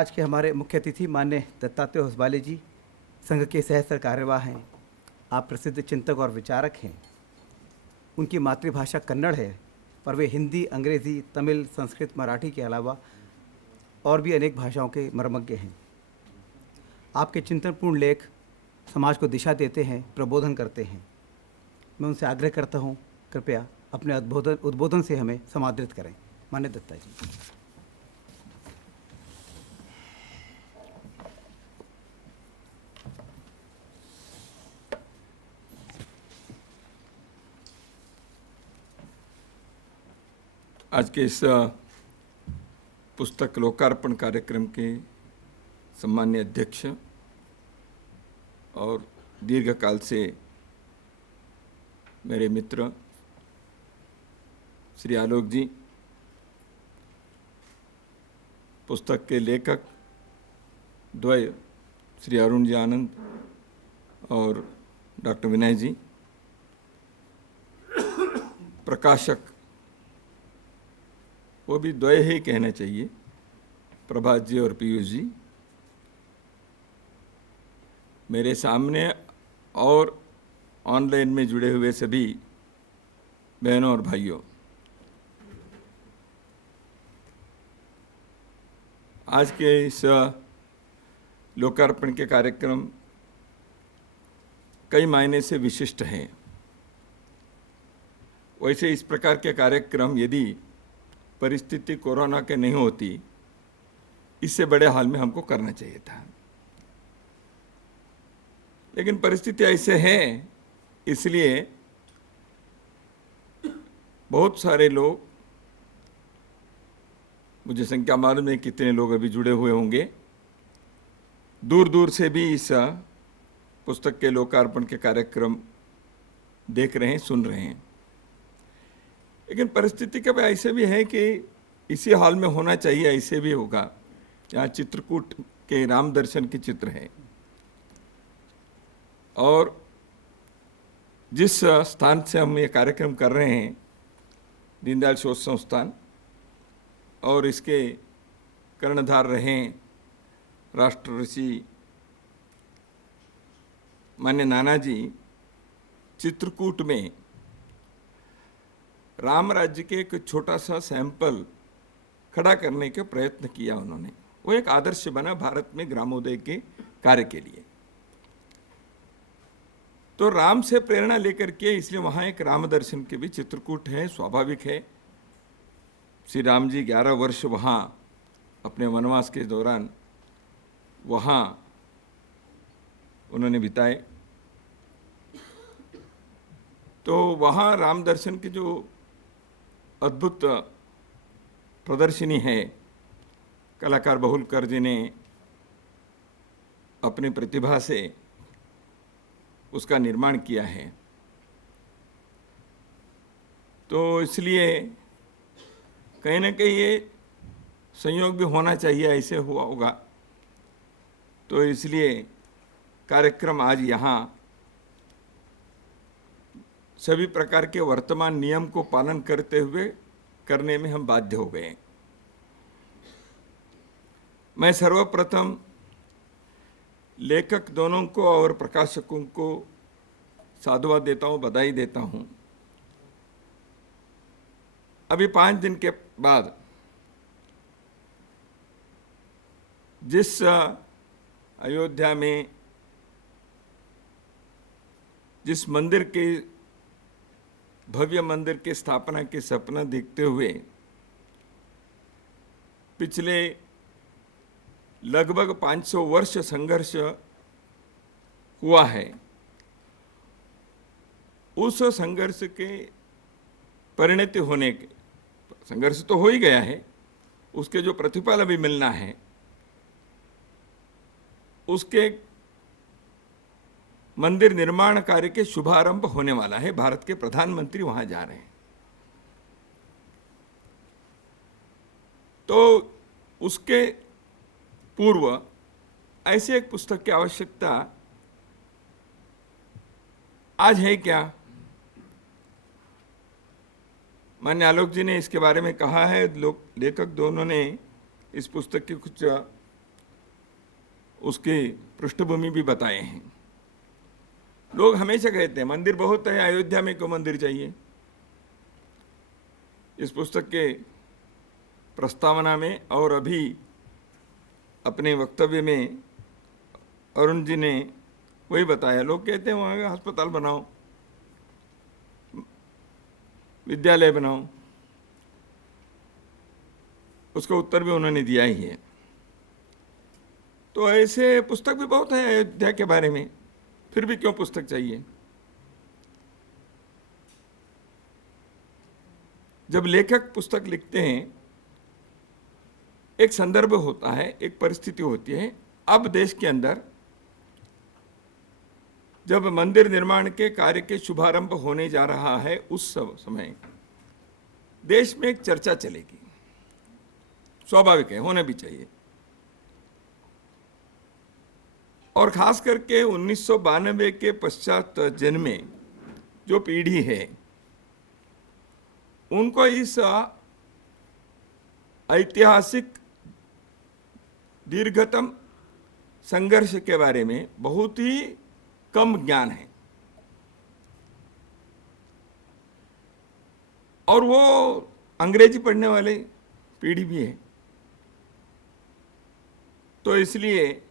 आज के हमारे मुख्य अतिथि माननीय दत्तात्रेय होसबाले जी संघ के सहस्त्र कार्यवाह हैं। आप प्रसिद्ध चिंतक और विचारक हैं। उनकी मातृभाषा कन्नड़ है, पर वे हिंदी, अंग्रेज़ी, तमिल, संस्कृत, मराठी के अलावा और भी अनेक भाषाओं के मर्मज्ञ हैं। आपके चिंतनपूर्ण लेख समाज को दिशा देते हैं, प्रबोधन करते हैं। मैं उनसे आग्रह करता हूँ, कृपया अपने उद्बोधन से हमें समादृत करें। माननीय दत्ता जी। आज के इस पुस्तक लोकार्पण कार्यक्रम के सम्मान्य अध्यक्ष और दीर्घकाल से मेरे मित्र श्री आलोक जी, पुस्तक के लेखक द्वय श्री अरुण जी आनंद और डॉक्टर विनय जी, प्रकाशक वो भी द्वय ही कहना चाहिए, प्रभात जी और पीयूष जी, मेरे सामने और ऑनलाइन में जुड़े हुए सभी बहनों और भाइयों, आज के इस लोकार्पण के कार्यक्रम कई मायने से विशिष्ट हैं। वैसे इस प्रकार के कार्यक्रम यदि परिस्थिति कोरोना के नहीं होती, इससे बड़े हाल में हमको करना चाहिए था, लेकिन परिस्थिति ऐसे है, इसलिए बहुत सारे लोग, मुझे संख्या मालूम नहीं कितने लोग अभी जुड़े हुए होंगे, दूर दूर से भी इस पुस्तक के लोकार्पण के कार्यक्रम देख रहे हैं, सुन रहे हैं। लेकिन परिस्थिति कभी ऐसे भी है कि इसी हाल में होना चाहिए, ऐसे भी होगा। यहाँ चित्रकूट के राम दर्शन के चित्र हैं और जिस स्थान से हम ये कार्यक्रम कर रहे हैं, दीनदयाल शोध संस्थान, और इसके कर्णधार रहे राष्ट्र ऋषि मान्य नानाजी, चित्रकूट में राम राज्य के एक छोटा सा सैंपल खड़ा करने का प्रयत्न किया उन्होंने। वो एक आदर्श बना भारत में ग्रामोदय के कार्य के लिए। तो राम से प्रेरणा लेकर के, इसलिए वहाँ एक राम दर्शन के भी चित्रकूट है, स्वाभाविक है। श्री राम जी 11 वर्ष वहाँ अपने वनवास के दौरान वहाँ उन्होंने बिताए। तो वहाँ राम दर्शन की जो अद्भुत प्रदर्शनी है, कलाकार बहुलकर जी ने अपनी प्रतिभा से उसका निर्माण किया है। तो इसलिए कहीं ना कहीं ये संयोग भी होना चाहिए, ऐसे हुआ होगा। तो इसलिए कार्यक्रम आज यहाँ सभी प्रकार के वर्तमान नियम को पालन करते हुए करने में हम बाध्य हो गए। मैं सर्वप्रथम लेखक दोनों को और प्रकाशकों को साधुवाद देता हूँ, बधाई देता हूँ। अभी 5 दिन के बाद जिस अयोध्या में जिस मंदिर के, भव्य मंदिर के स्थापना के सपना देखते हुए पिछले लगभग 500 वर्ष संघर्ष हुआ है, उस संघर्ष के परिणति होने के, संघर्ष तो हो ही गया है, उसके जो प्रतिफल अभी मिलना है, उसके मंदिर निर्माण कार्य के शुभारंभ होने वाला है। भारत के प्रधानमंत्री वहां जा रहे हैं। तो उसके पूर्व ऐसे एक पुस्तक की आवश्यकता आज है क्या? मान्य आलोक जी ने इसके बारे में कहा है। लेखक दोनों ने इस पुस्तक की कुछ उसकी पृष्ठभूमि भी बताए हैं। लोग हमेशा कहते हैं मंदिर बहुत है, अयोध्या में क्यों मंदिर चाहिए। इस पुस्तक के प्रस्तावना में और अभी अपने वक्तव्य में अरुण जी ने वही बताया। लोग कहते हैं वहाँ अस्पताल बनाओ, विद्यालय बनाओ, उसका उत्तर भी उन्होंने दिया ही है। तो ऐसे पुस्तक भी बहुत है अयोध्या के बारे में, फिर भी क्यों पुस्तक चाहिए। जब लेखक पुस्तक लिखते हैं, एक संदर्भ होता है, एक परिस्थिति होती है। अब देश के अंदर जब मंदिर निर्माण के कार्य के शुभारंभ होने जा रहा है, उस समय देश में एक चर्चा चलेगी, स्वाभाविक है, होना भी चाहिए। और खास करके 1992 के पश्चात जन्मे जो पीढ़ी है, उनको इस ऐतिहासिक दीर्घतम संघर्ष के बारे में बहुत ही कम ज्ञान है। और वो अंग्रेजी पढ़ने वाले पीढ़ी भी है, तो इसलिए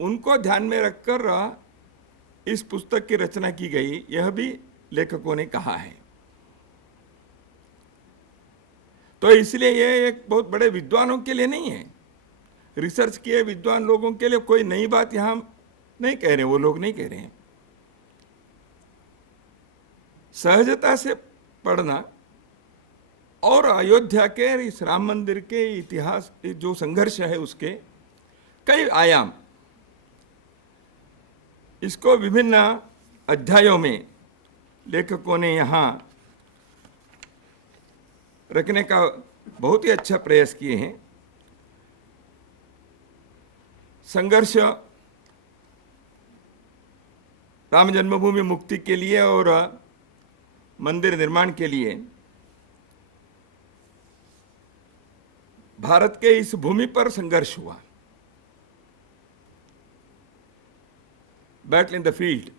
उनको ध्यान में रखकर इस पुस्तक की रचना की गई, यह भी लेखकों ने कहा है। तो इसलिए ये एक बहुत बड़े विद्वानों के लिए नहीं है, रिसर्च किए विद्वान लोगों के लिए कोई नई बात यहां नहीं कह रहे, वो लोग नहीं कह रहे हैं। सहजता से पढ़ना और अयोध्या के इस राम मंदिर के इतिहास जो संघर्ष है उसके कई आयाम, इसको विभिन्न अध्यायों में लेखकों ने यहाँ रखने का बहुत ही अच्छा प्रयास किए हैं। संघर्ष राम जन्मभूमि मुक्ति के लिए और मंदिर निर्माण के लिए भारत के इस भूमि पर संघर्ष हुआ, बैटल इन द फील्ड।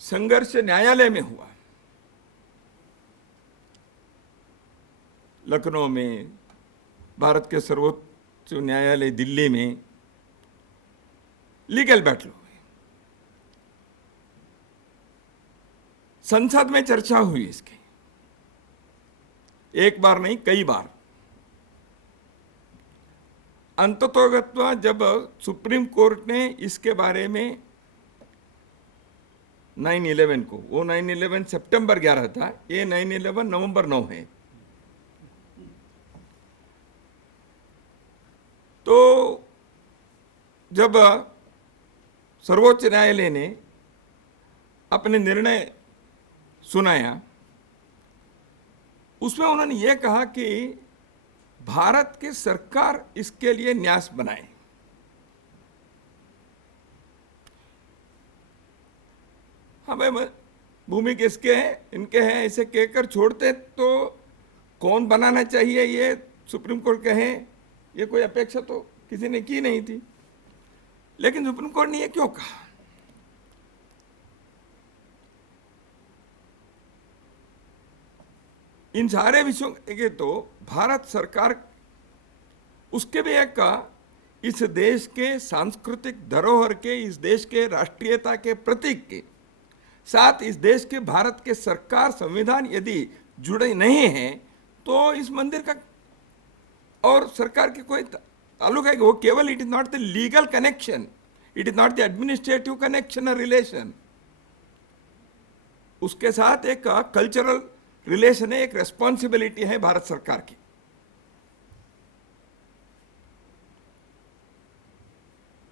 संघर्ष न्यायालय में हुआ, लखनऊ में, भारत के सर्वोच्च न्यायालय दिल्ली में लीगल बैटल हुई, संसद में चर्चा हुई इसकी, एक बार नहीं कई बार। अंततोगत्वा जब सुप्रीम कोर्ट ने इसके बारे में 9/11 को, वो 9/11 सितंबर 11 था, ये 9/11 नवंबर 9 है, तो जब सर्वोच्च न्यायालय ने अपने निर्णय सुनाया, उसमें उन्होंने ये कहा कि भारत की सरकार इसके लिए न्यास बनाए। हाँ भाई, भूमि किसके हैं, इनके हैं, ऐसे कहकर छोड़ते तो कौन बनाना चाहिए ये सुप्रीम कोर्ट कहे, ये कोई अपेक्षा तो किसी ने की नहीं थी। लेकिन सुप्रीम कोर्ट ने ये क्यों कहा? इन सारे विषयों के तो भारत सरकार उसके भी एक इस देश के सांस्कृतिक धरोहर के, इस देश के राष्ट्रीयता के प्रतीक के साथ इस देश के भारत के सरकार संविधान यदि जुड़े नहीं हैं तो इस मंदिर का और सरकार के कोई ताल्लुक है कि वो केवल it is not the legal connection, it is not the administrative connection और रिलेशन, उसके साथ एक कल्चरल रिलेशन है, एक रेस्पॉन्सिबिलिटी है भारत सरकार की।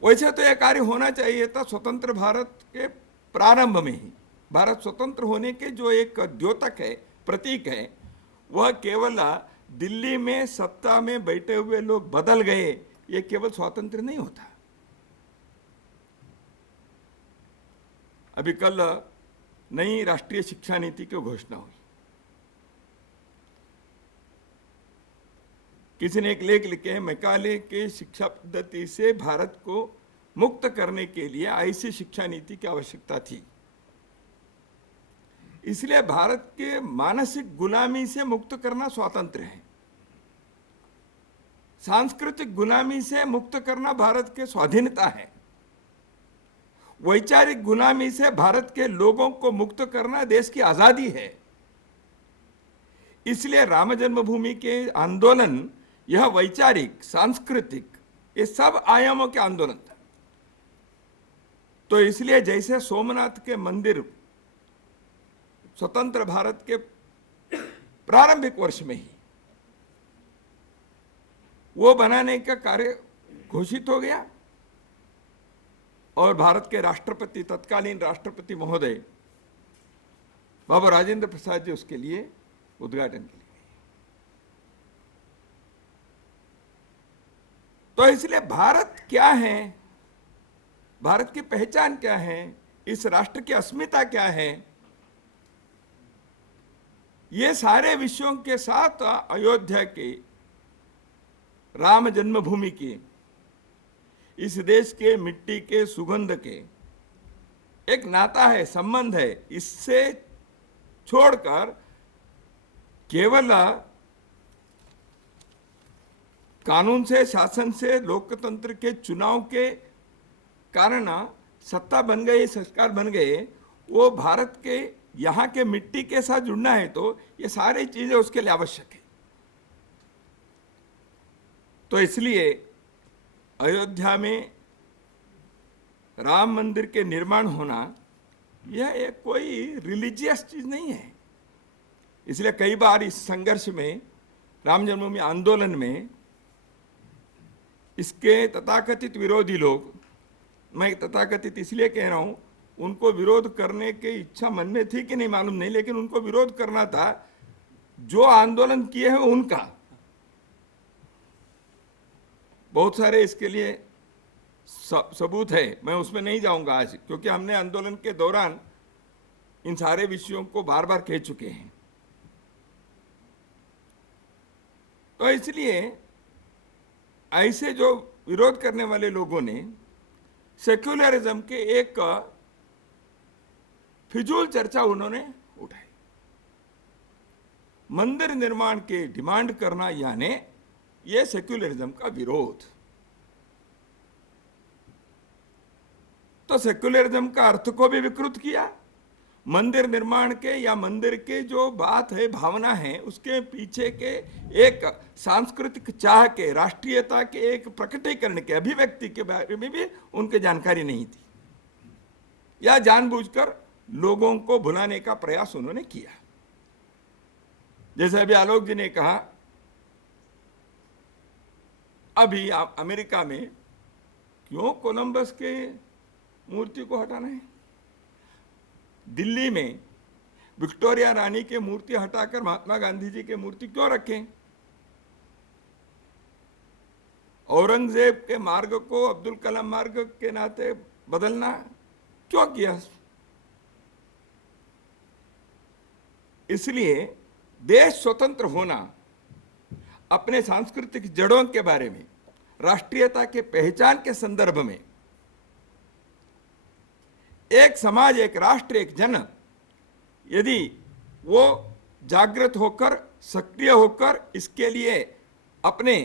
वैसे तो यह कार्य होना चाहिए था स्वतंत्र भारत के प्रारंभ में ही। भारत स्वतंत्र होने के जो एक द्योतक है, प्रतीक है, वह केवल दिल्ली में सत्ता में बैठे हुए लोग बदल गए, ये केवल स्वातंत्र्य नहीं होता। अभी कल नई राष्ट्रीय शिक्षा नीति की घोषणा हुई किसी ने एक लेख लिखे हैं, मैकाले के शिक्षा पद्धति से भारत को मुक्त करने के लिए ऐसी शिक्षा नीति की आवश्यकता थी। इसलिए भारत के मानसिक गुलामी से मुक्त करना स्वातंत्र है, सांस्कृतिक गुलामी से मुक्त करना भारत के स्वाधीनता है, वैचारिक गुलामी से भारत के लोगों को मुक्त करना देश की आजादी है। इसलिए राम जन्मभूमि के आंदोलन यह वैचारिक, सांस्कृतिक, ये सब आयामों के आंदोलन था। तो इसलिए जैसे सोमनाथ के मंदिर स्वतंत्र भारत के प्रारंभिक वर्ष में ही वो बनाने का कार्य घोषित हो गया और भारत के राष्ट्रपति, तत्कालीन राष्ट्रपति महोदय बाबा राजेंद्र प्रसाद जी उसके लिए उद्घाटन के लिए गए। तो इसलिए भारत क्या है, भारत की पहचान क्या है, इस राष्ट्र की अस्मिता क्या है, ये सारे विषयों के साथ अयोध्या के राम जन्मभूमि की, इस देश के मिट्टी के सुगंध के एक नाता है, संबंध है। इससे छोड़कर केवल कानून से, शासन से, लोकतंत्र के चुनाव के कारण सत्ता बन गई, सरकार बन गए, वो भारत के यहाँ के मिट्टी के साथ जुड़ना है तो ये सारी चीजें उसके लिए आवश्यक है। तो इसलिए अयोध्या में राम मंदिर के निर्माण होना यह एक कोई रिलीजियस चीज नहीं है। इसलिए कई बार इस संघर्ष में, राम जन्मभूमि आंदोलन में, इसके तथाकथित विरोधी लोग, मैं तथाकथित इसलिए कह रहा हूं, उनको विरोध करने की इच्छा मन में थी कि नहीं मालूम नहीं, लेकिन उनको विरोध करना था जो आंदोलन किए हैं उनका। बहुत सारे इसके लिए सबूत है, मैं उसमें नहीं जाऊंगा आज, क्योंकि हमने आंदोलन के दौरान इन सारे विषयों को बार बार कह चुके हैं। तो इसलिए ऐसे जो विरोध करने वाले लोगों ने सेक्युलरिज्म के एक फिजूल चर्चा उन्होंने उठाई। मंदिर निर्माण के डिमांड करना यानी ये सेक्युलरिज्म का विरोध। तो सेक्युलरिज्म का अर्थ को भी विकृत किया। मंदिर निर्माण के या मंदिर के जो बात है, भावना है, उसके पीछे के एक सांस्कृतिक चाह के, राष्ट्रीयता के एक प्रकटीकरण के, अभिव्यक्ति के बारे में भी उनके जानकारी नहीं थी, या जानबूझकर लोगों को भुलाने का प्रयास उन्होंने किया। जैसे अभी आलोक जी ने कहा, अभी आप अमेरिका में क्यों कोलंबस के मूर्ति को हटाना है? दिल्ली में विक्टोरिया रानी की मूर्ति हटाकर महात्मा गांधी जी की मूर्ति क्यों रखें? औरंगजेब के मार्ग को अब्दुल कलाम मार्ग के नाते बदलना क्यों किया? इसलिए देश स्वतंत्र होना, अपने सांस्कृतिक जड़ों के बारे में, राष्ट्रीयता के पहचान के संदर्भ में एक समाज, एक राष्ट्र, एक जन यदि वो जागृत होकर, सक्रिय होकर इसके लिए अपने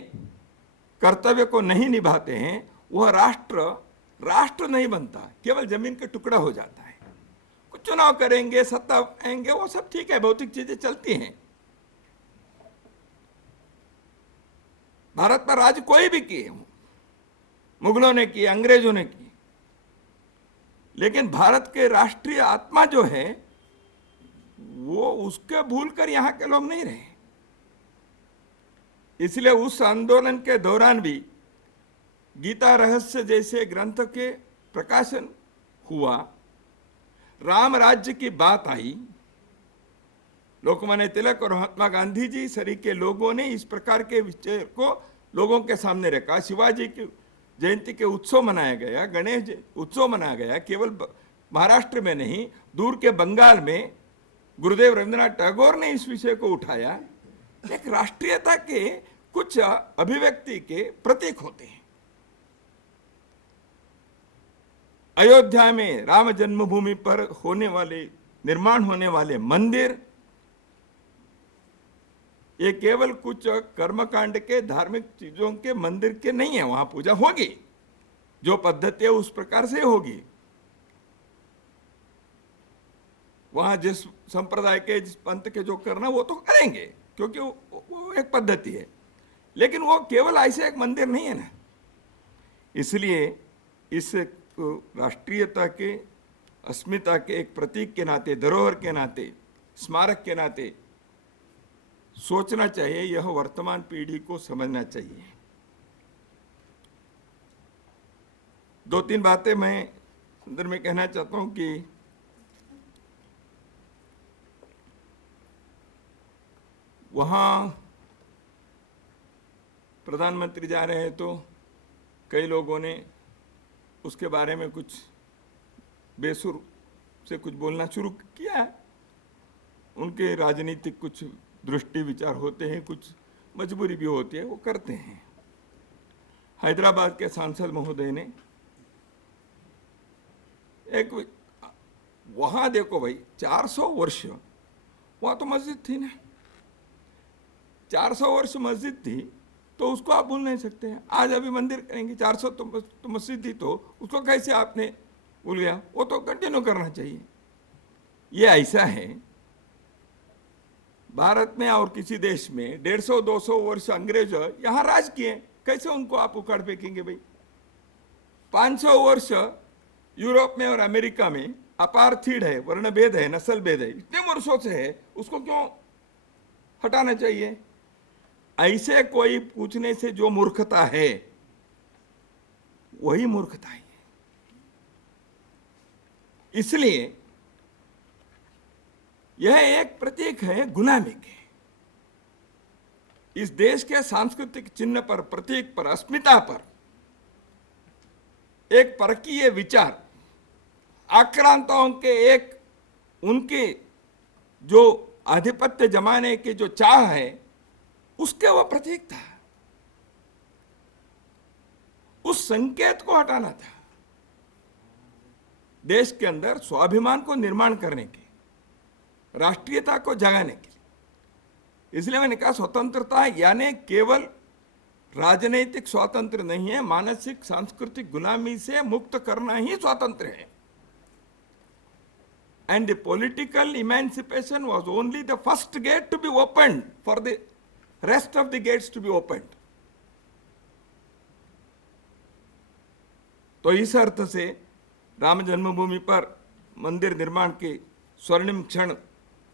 कर्तव्य को नहीं निभाते हैं, वह राष्ट्र नहीं बनता, केवल जमीन का टुकड़ा हो जाता है। कुछ चुनाव करेंगे, सत्ता आएंगे, वो सब ठीक है, भौतिक चीजें चलती हैं। भारत पर राज कोई भी किए हों, मुगलों ने किए, अंग्रेजों ने किए, लेकिन भारत के राष्ट्रीय आत्मा जो है वो उसके भूलकर यहां के लोग नहीं रहे। इसलिए उस आंदोलन के दौरान भी गीता रहस्य जैसे ग्रंथ के प्रकाशन हुआ, राम राज्य की बात आई, लोकमान्य तिलक और महात्मा गांधी जी सरी के लोगों ने इस प्रकार के विषय को लोगों के सामने रखा। शिवाजी की जयंती के उत्सव मनाया गया, गणेश उत्सव मनाया गया, केवल महाराष्ट्र में नहीं, दूर के बंगाल में गुरुदेव रविंद्रनाथ टैगोर ने इस विषय को उठाया। एक राष्ट्रीयता के कुछ अभिव्यक्ति के प्रतीक होते हैं। अयोध्या में राम जन्मभूमि पर निर्माण होने वाले मंदिर ये केवल कुछ कर्मकांड के धार्मिक चीजों के मंदिर के नहीं है। वहां पूजा होगी, जो पद्धति है उस प्रकार से होगी। वहां जिस संप्रदाय के, जिस पंथ के जो करना वो तो करेंगे, क्योंकि वो एक पद्धति है। लेकिन वो केवल ऐसे एक मंदिर नहीं है ना। इसलिए इस राष्ट्रीयता के, अस्मिता के एक प्रतीक के नाते, धरोहर के नाते, स्मारक के नाते सोचना चाहिए, यह वर्तमान पीढ़ी को समझना चाहिए। दो तीन बातें मैं संदर्भ में कहना चाहता हूं कि वहां प्रधानमंत्री जा रहे हैं तो कई लोगों ने उसके बारे में कुछ बेसुर से कुछ बोलना शुरू किया है। उनके राजनीतिक कुछ दृष्टि विचार होते हैं, कुछ मजबूरी भी होती है, वो करते हैं। हैदराबाद के सांसद महोदय ने एक, वहां देखो भाई 400 वर्ष वहां तो मस्जिद थी ना, 400 वर्ष मस्जिद थी तो उसको आप भूल नहीं सकते हैं। आज अभी मंदिर करेंगे, 400 तो मस्जिद थी तो उसको कैसे आपने भूल गया? वो तो कंटिन्यू करना चाहिए। ये ऐसा है, भारत में और किसी देश में 150-200 वर्ष अंग्रेज यहां राज किए, कैसे उनको आप उखाड़ फेंकेंगे भाई? 500 वर्ष यूरोप में और अमेरिका में अपार्थीड है, वर्ण भेद है, नस्ल भेद है, इतने वर्षों से है, उसको क्यों हटाना चाहिए? ऐसे कोई पूछने से जो मूर्खता है वही मूर्खता है। इसलिए यह एक प्रतीक है गुलामी के। इस देश के सांस्कृतिक चिन्ह पर, प्रतीक पर, अस्मिता पर एक परकीय विचार, आक्रांताओं के एक, उनके जो आधिपत्य जमाने के जो चाह है, उसके वह प्रतीक था। उस संकेत को हटाना था देश के अंदर स्वाभिमान को निर्माण करने के, राष्ट्रीयता को जगाने के लिए। इसलिए मैंने कहा स्वतंत्रता यानी केवल राजनीतिक स्वातंत्र नहीं है, मानसिक सांस्कृतिक गुलामी से मुक्त करना ही स्वातंत्र है। And the political emancipation was only the first gate to be opened for the rest of the gates to be opened. तो इस अर्थ से राम जन्मभूमि पर मंदिर निर्माण के स्वर्णिम क्षण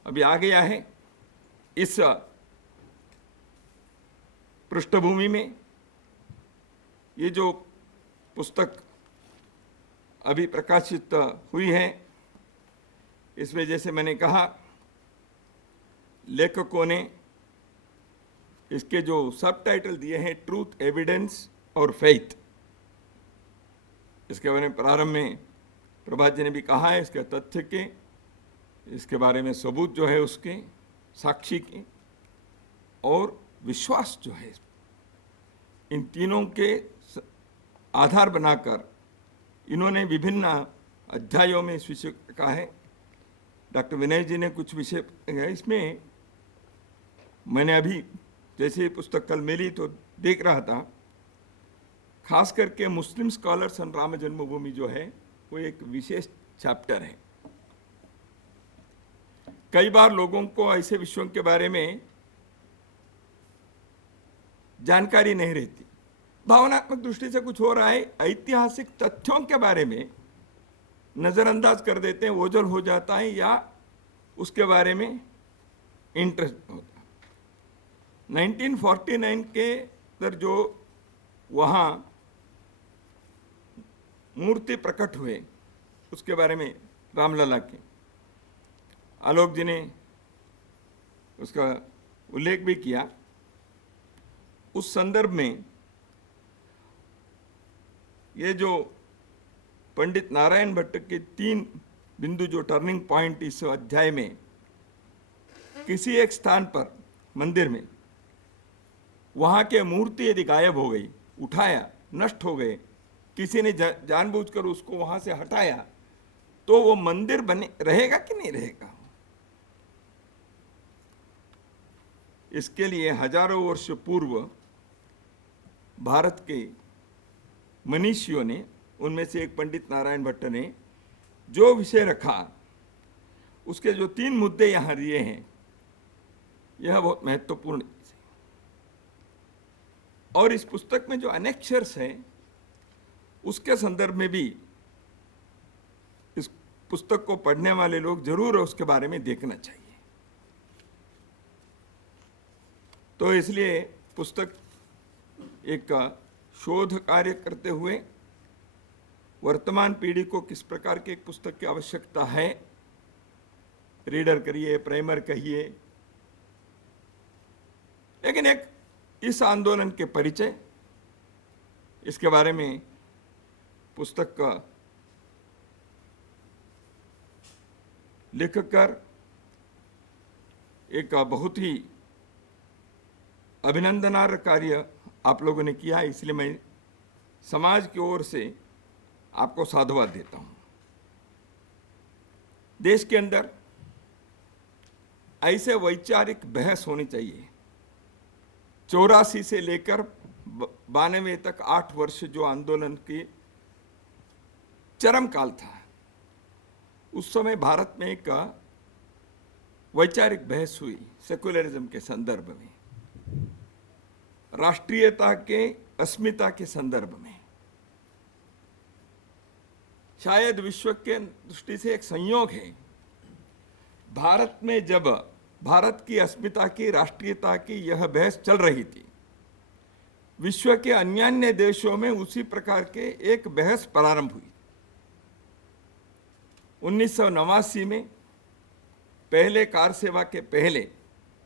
अभी आ गया है। इस पृष्ठभूमि में ये जो पुस्तक अभी प्रकाशित हुई है, इसमें जैसे मैंने कहा लेखकों ने इसके जो सब टाइटल दिए हैं, ट्रूथ, एविडेंस और फेथ, इसके बारे में प्रारंभ में प्रभात जी ने भी कहा है, इसके तथ्य के, इसके बारे में सबूत जो है उसके, साक्षी के और विश्वास जो है, इन तीनों के आधार बनाकर इन्होंने विभिन्न अध्यायों में इस विषय कहा है। डॉक्टर विनय जी ने कुछ विषय, इसमें मैंने अभी जैसे पुस्तक कल मिली तो देख रहा था, खास करके मुस्लिम स्कॉलर्स एंड राम जन्मभूमि जो है वो एक विशेष चैप्टर है। कई बार लोगों को ऐसे विषयों के बारे में जानकारी नहीं रहती, भावनात्मक दृष्टि से कुछ हो रहा है, ऐतिहासिक तथ्यों के बारे में नजरअंदाज कर देते हैं, ओझल हो जाता है या उसके बारे में इंटरेस्ट होता है। 1949 के अंदर जो वहाँ मूर्ति प्रकट हुए उसके बारे में रामलला के आलोक जी ने उसका उल्लेख भी किया। उस संदर्भ में ये जो पंडित नारायण भट्ट के 3 बिंदु जो टर्निंग पॉइंट इस अध्याय में, किसी एक स्थान पर मंदिर में वहाँ के मूर्ति यदि गायब हो गई, उठाया, नष्ट हो गए, किसी ने जानबूझकर उसको वहाँ से हटाया, तो वो मंदिर बने रहेगा कि नहीं रहेगा? इसके लिए हजारों वर्ष पूर्व भारत के मनीषियों ने, उनमें से एक पंडित नारायण भट्ट ने जो विषय रखा, उसके जो 3 मुद्दे यहाँ दिए हैं, यह बहुत महत्वपूर्ण है। और इस पुस्तक में जो अनेक्षर्स हैं, उसके संदर्भ में भी इस पुस्तक को पढ़ने वाले लोग जरूर उसके बारे में देखना चाहिए। तो इसलिए पुस्तक एक शोध कार्य करते हुए वर्तमान पीढ़ी को किस प्रकार की एक पुस्तक की आवश्यकता है, रीडर करिए, प्राइमर कहिए, लेकिन एक इस आंदोलन के परिचय, इसके बारे में पुस्तक का लिखकर एक बहुत ही अभिनंदनार्ह कार्य आप लोगों ने किया, इसलिए मैं समाज की ओर से आपको साधुवाद देता हूं। देश के अंदर ऐसे वैचारिक बहस होनी चाहिए। 84 से लेकर 92 तक 8 वर्ष जो आंदोलन की चरम काल था, उस समय भारत में एक वैचारिक बहस हुई सेकुलरिज्म के संदर्भ में, राष्ट्रीयता के अस्मिता के संदर्भ में। शायद विश्व के दृष्टि से एक संयोग है, भारत में जब भारत की अस्मिता की, राष्ट्रीयता की यह बहस चल रही थी, विश्व के अन्य देशों में उसी प्रकार के एक बहस प्रारंभ हुई। 1989 में पहले कार सेवा के पहले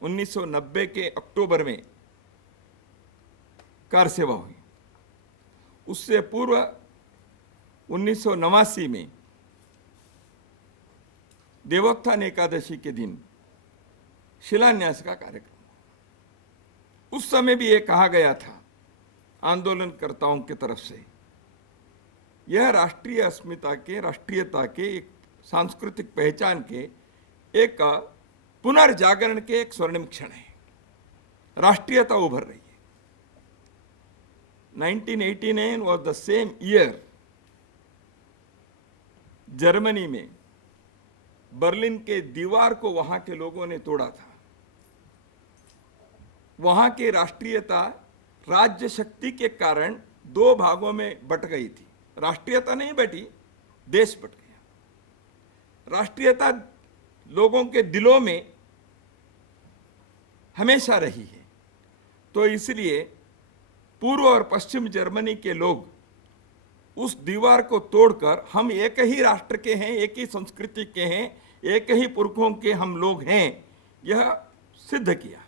1990 के अक्टूबर में कार सेवा हुई। उससे पूर्व 1989 में देवोत्थान एकादशी के दिन शिलान्यास का कार्यक्रम। उस समय भी ये कहा गया था आंदोलनकर्ताओं की तरफ से, यह राष्ट्रीय अस्मिता के, राष्ट्रीयता के, एक सांस्कृतिक पहचान के एक पुनर्जागरण के एक स्वर्णिम क्षण है। राष्ट्रीयता उभर रही है। 1989 was the same year Germany में बर्लिन के दीवार को वहां के लोगों ने तोड़ा था। वहां की राष्ट्रीयता राज्य शक्ति के कारण 2 भागों में बट गई थी। राष्ट्रीयता नहीं बटी, देश बट गया। राष्ट्रीयता लोगों के दिलों में हमेशा रही है। तो इसलिए पूर्व और पश्चिम जर्मनी के लोग उस दीवार को तोड़कर हम एक ही राष्ट्र के हैं, एक ही संस्कृति के हैं, एक ही पुरखों के हम लोग हैं, यह सिद्ध किया।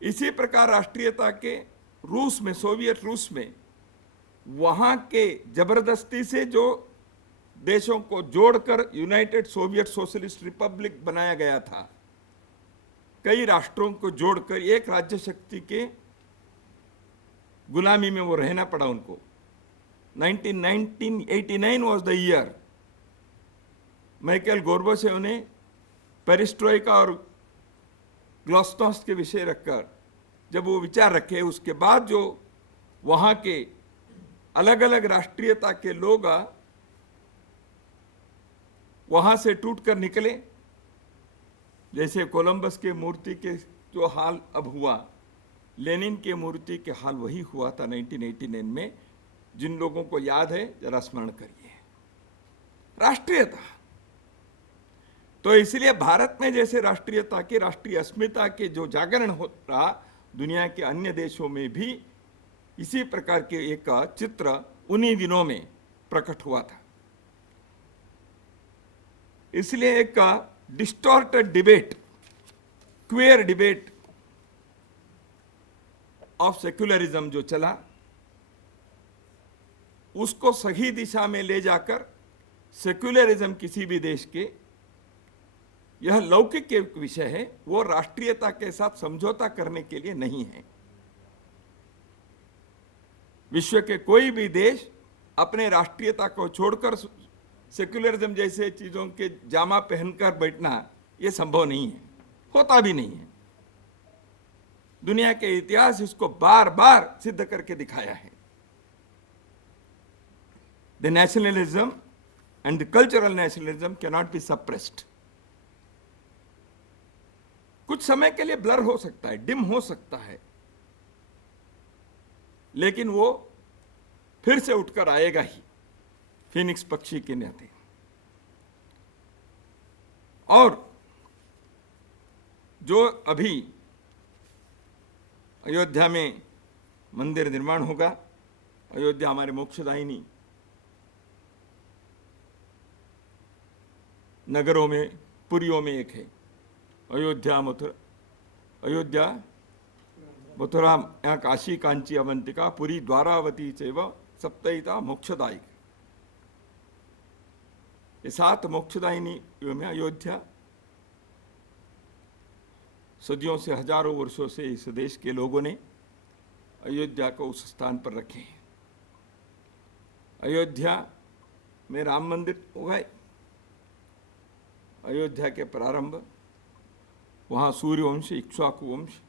इसी प्रकार राष्ट्रीयता के रूस में, सोवियत रूस में, वहां के जबरदस्ती से जो देशों को जोड़कर यूनाइटेड सोवियत सोशलिस्ट रिपब्लिक बनाया गया था, कई राष्ट्रों को जोड़कर एक राज्य शक्ति के गुलामी में वो रहना पड़ा उनको। 1989 was the year Michael Gorbachev ने पेरिस्ट्रोइका और ग्लास्नोस्ट के विषय रखकर जब वो विचार रखे, उसके बाद जो वहाँ के अलग अलग राष्ट्रीयता के लोग वहाँ से टूटकर निकले, जैसे कोलंबस के मूर्ति के जो हाल अब हुआ, लेनिन के मूर्ति के हाल वही हुआ था 1989 में। जिन लोगों को याद है जरा स्मरण करिए। राष्ट्रीयता, तो इसलिए भारत में जैसे राष्ट्रीयता के, राष्ट्रीय अस्मिता के जो जागरण हो रहा, दुनिया के अन्य देशों में भी इसी प्रकार के एक चित्र उन्हीं दिनों में प्रकट हुआ था। इसलिए एक distorted debate, queer debate of secularism जो चला, उसको सही दिशा में ले जाकर सेक्युलरिज्म किसी भी देश के यह लौकिक एक विषय है, वो राष्ट्रीयता के साथ समझौता करने के लिए नहीं है। विश्व के कोई भी देश अपने राष्ट्रीयता को छोड़कर सेक्युलरिज्म जैसे चीजों के जामा पहनकर बैठना यह संभव नहीं है, होता भी नहीं है। दुनिया के इतिहास इसको बार बार सिद्ध करके दिखाया है। The nationalism and the cultural nationalism can not be suppressed. कुछ समय के लिए ब्लर हो सकता है, डिम हो सकता है, लेकिन वो फिर से उठकर आएगा ही, फिनिक्स पक्षी के नाते। और जो अभी अयोध्या में मंदिर निर्माण होगा, अयोध्या हमारे मोक्षदायिनी नगरों में, पुरियों में एक है। अयोध्या मथुरा, यहाँ काशी कांची अवंतिका, पुरी द्वारावती चैव सप्तैता मोक्षदायिक। ये 7 मोक्षदायिनी में अयोध्या सदियों से, हजारों वर्षों से इस देश के लोगों ने अयोध्या को उस स्थान पर रखे हैं। अयोध्या में राम मंदिर हो गए, अयोध्या के प्रारंभ, वहाँ सूर्यवंश, इक्ष्वाकु वंश,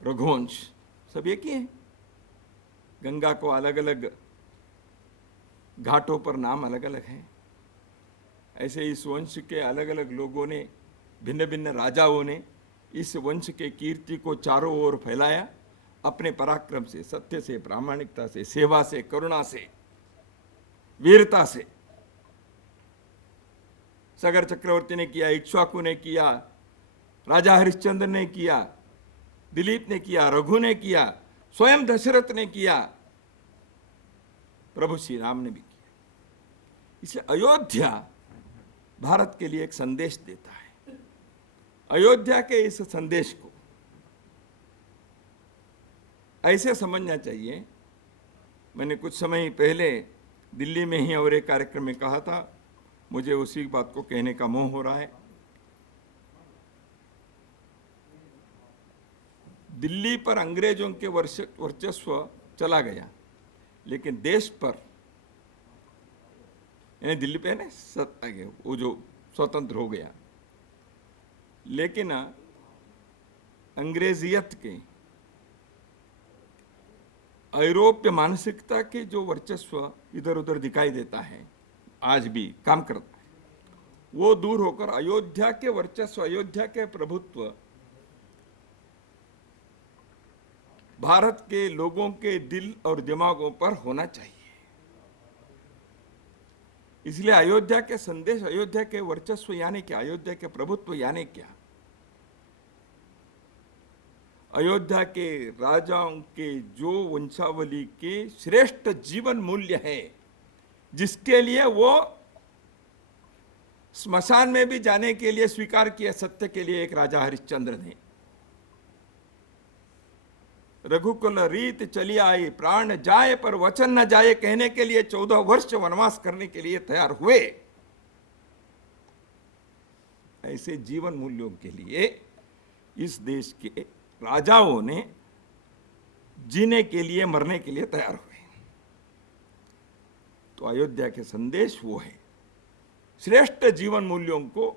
रघुवंश सब एक ही है। गंगा को अलग अलग घाटों पर नाम अलग अलग हैं। ऐसे इस वंश के अलग अलग लोगों ने, भिन्न भिन्न राजाओं ने इस वंश के कीर्ति को चारों ओर फैलाया, अपने पराक्रम से, सत्य से, प्रामाणिकता से, सेवा से, करुणा से, वीरता से। सगर चक्रवर्ती ने किया, इक्ष्वाकु ने किया, राजा हरिश्चंद्र ने किया, दिलीप ने किया, रघु ने किया, स्वयं दशरथ ने किया, प्रभु श्री राम ने भी किया। इसलिए अयोध्या भारत के लिए एक संदेश देता है। अयोध्या के इस संदेश को ऐसे समझना चाहिए। मैंने कुछ समय पहले दिल्ली में ही और एक कार्यक्रम में कहा था, मुझे उसी बात को कहने का मोह हो रहा है। दिल्ली पर अंग्रेजों के वर्चस्व चला गया, लेकिन देश पर, यानी दिल्ली पे ना वो जो स्वतंत्र हो गया, लेकिन अंग्रेजियत के, यूरोपीय मानसिकता के जो वर्चस्व इधर उधर दिखाई देता है, आज भी काम करता है, वो दूर होकर अयोध्या के वर्चस्व, अयोध्या के प्रभुत्व भारत के लोगों के दिल और दिमागों पर होना चाहिए। इसलिए अयोध्या के संदेश, अयोध्या के वर्चस्व यानी क्या, अयोध्या के प्रभुत्व यानी क्या, अयोध्या के राजाओं के जो वंशावली के श्रेष्ठ जीवन मूल्य है, जिसके लिए वो स्मशान में भी जाने के लिए स्वीकार किया, सत्य के लिए एक राजा हरिश्चंद्र ने। रघुकुल रीत चली आई, प्राण जाए पर वचन न जाए कहने के लिए 14 वर्ष वनवास करने के लिए तैयार हुए। ऐसे जीवन मूल्यों के लिए इस देश के राजाओं ने जीने के लिए, मरने के लिए तैयार हुए। तो अयोध्या के संदेश वो है, श्रेष्ठ जीवन मूल्यों को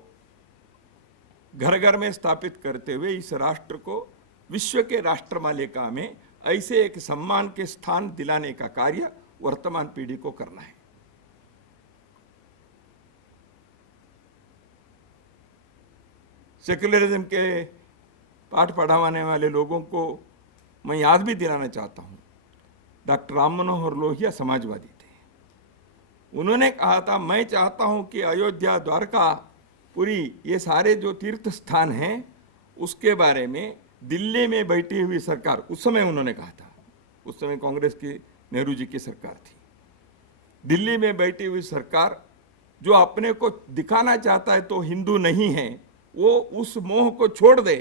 घर घर में स्थापित करते हुए इस राष्ट्र को विश्व के राष्ट्रमालिका में ऐसे एक सम्मान के स्थान दिलाने का कार्य वर्तमान पीढ़ी को करना है। सेक्युलरिज्म के पाठ पढ़ाने वाले लोगों को मैं याद भी दिलाना चाहता हूँ, डॉक्टर राम मनोहर लोहिया समाजवादी थे। उन्होंने कहा था, मैं चाहता हूँ कि अयोध्या, द्वारका, पुरी, ये सारे जो तीर्थ स्थान हैं, उसके बारे में दिल्ली में बैठी हुई सरकार, उस समय उन्होंने कहा था, उस समय कांग्रेस की, नेहरू जी की सरकार थी, दिल्ली में बैठी हुई सरकार जो अपने को दिखाना चाहता है तो हिंदू नहीं है, वो उस मोह को छोड़ दे,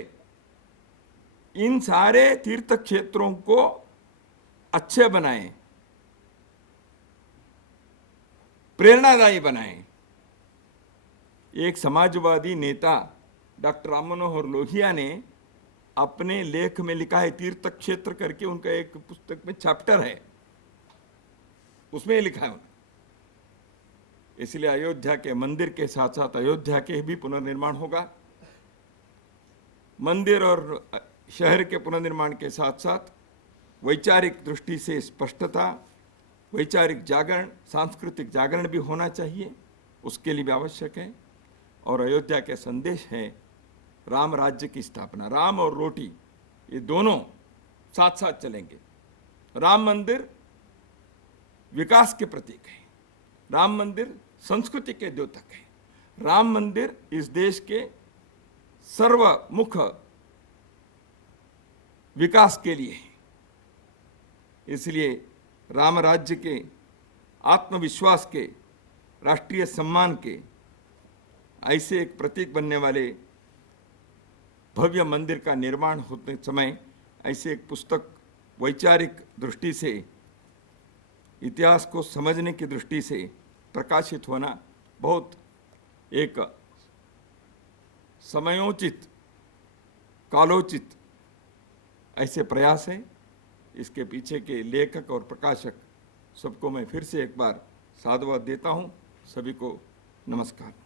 इन सारे तीर्थ क्षेत्रों को अच्छे बनाएं, प्रेरणादायी बनाएं, एक समाजवादी नेता डॉक्टर राम मनोहर लोहिया ने अपने लेख में लिखा है, तीर्थ क्षेत्र करके उनका एक पुस्तक में चैप्टर है, उसमें लिखा है उन्होंने। इसलिए अयोध्या के मंदिर के साथ साथ अयोध्या के भी पुनर्निर्माण होगा। मंदिर और शहर के पुनर्निर्माण के साथ साथ वैचारिक दृष्टि से स्पष्टता, वैचारिक जागरण, सांस्कृतिक जागरण भी होना चाहिए, उसके लिए भी आवश्यक है। और अयोध्या के संदेश है राम राज्य की स्थापना। राम और रोटी ये दोनों साथ साथ चलेंगे। राम मंदिर विकास के प्रतीक है, राम मंदिर संस्कृति के द्योतक है, राम मंदिर इस देश के सर्वमुख विकास के लिए है। इसलिए राम राज्य के, आत्मविश्वास के, राष्ट्रीय सम्मान के ऐसे एक प्रतीक बनने वाले भव्य मंदिर का निर्माण होते समय ऐसे एक पुस्तक वैचारिक दृष्टि से, इतिहास को समझने की दृष्टि से प्रकाशित होना बहुत एक समयोचित, कालोचित ऐसे प्रयास है। इसके पीछे के लेखक और प्रकाशक सबको मैं फिर से एक बार साधुवाद देता हूँ। सभी को नमस्कार।